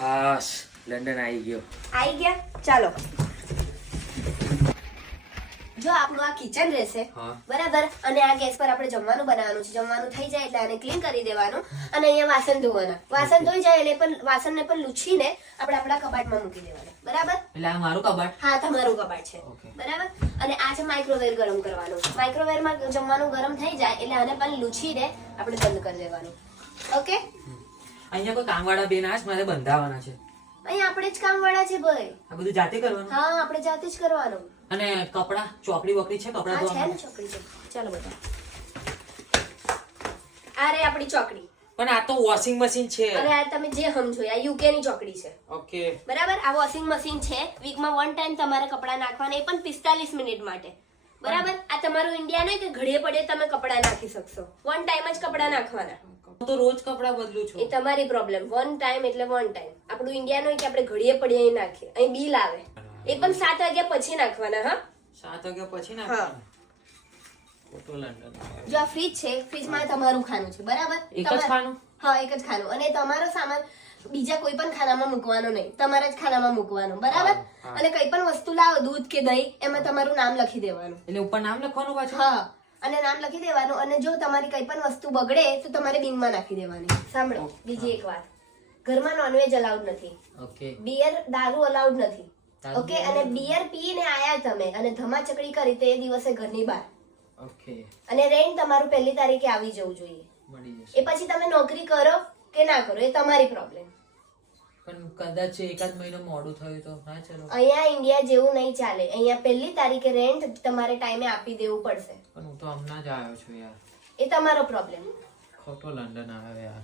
હાશ London આવી ગયો. આવી ગયા? ચાલો. જો આપણું આ કિચન રહેશે, બરાબર, અને આ ગેસ પર આપણે જમવાનું બનાવવાનું છે. જમવાનું થઈ જાય એટલે આને ક્લીન કરી દેવાનું અને અહીંયા વાસણ ધોવાના. વાસણ ધોઈ જાય એટલે પણ વાસણને પણ લૂછીને આપણે આપણા કબાટમાં મૂકી દેવાના, બરાબર? એટલે આ મારું કબાટ? હા, તમારું કબાટ છે, બરાબર. અને આ છે માઇક્રોવેવ ગરમ કરવાનું. માઇક્રોવેવમાં જમવાનું ગરમ થઈ જાય એટલે આને પણ લૂછીને આપણે બંધ કરી દેવાનું. ઓકે? અહીંયા કોઈ કામવાળા બેન આજ મારે બંધાવાના છે. અહીંયા આપણે જ કામવાળા છે ભાઈ. આ બધું જાતે કરવાનું? હા, આપણે જાતે જ કરવાનું. અને કપડા ચોકડી વકડી છે? કપડા હા છે ને, ચોકડી છે. ચાલો બધા. આ રે આપણી ચોકડી. પણ આ તો વોશિંગ મશીન છે. અરે આ તમે જે સમજો, આ યુકે ની ચોકડી છે. ઓકે, બરાબર. આ વોશિંગ મશીન છે. વીકમાં 1 ટાઈમ તમારે કપડા નાખવાના, એ પણ 45 મિનિટ માટે. બરાબર. આ તમારું ઇન્ડિયા નહીં કે ઘડીએ પડે તમે કપડા નાખી શકશો. 1 ટાઈમ જ કપડા નાખવાના. હું તો રોજ કપડા બદલું છું. એ તમારી પ્રોબ્લેમ. 1 ટાઈમ એટલે 1 ટાઈમ. આપણું ઇન્ડિયા નું કે આપણે ઘડીએ પડે અહીં નાખીએ. અહીં બિલ આવે. એ પણ 7 વાગ્યા પછી નાખવાના. હા, 7 વાગ્યા પછી નાખવાના. Photo London. જો આ ફ્રીજ છે, ફ્રીજમાં તમારું ખાનું છે, બરાબર? એક જ ખાનું? હા, એક જ ખાનું. અને તમારો સામાન બીજા કોઈ પણ ખાનામાં મૂકવાનો નહીં, તમારા જ ખાનામાં મૂકવાનો, બરાબર? અને કઈ પણ વસ્તુ લાવો, દૂધ કે દહીં, એમાં તમારું નામ લખી દેવાનું. એટલે ઉપર નામ લખવાનું પાછું? હા, અને નામ લખી દેવાનું. અને જો તમારી કઈ પણ વસ્તુ બગડે તો તમારે બિનમાં નાખી દેવાની. સાંભળો બીજી એક વાત, ઘરમાં નોનવેજ અલાઉડ નથી. ઓકે. બિયર, દારૂ અલાઉડ નથી. ઓકે? અને બિયર પીને આયા તમે અને ધમાચકડી કરી તે દિવસે ઘરની બહાર. ઓકે. અને રેન્ટ તમારું 1લી તારીખે આવી જવું જોઈએ. મળી જશે. એ પછી તમે નોકરી કરો કે ના કરો, એ તમારી પ્રોબ્લેમ. પણ કદાચ એકાદ મહિનો મોડું થયું તો ના ચાલો. અહીંયા ઇન્ડિયા જેવું નહીં ચાલે. અહીંયા 1લી તારીખે રેન્ટ તમારે ટાઈમે આપી દેવું પડશે. પણ હું તો હમણાં જ આવ્યો છું યાર. એ તમારો પ્રોબ્લેમ. ખોટો લંડન આવ્યો યાર.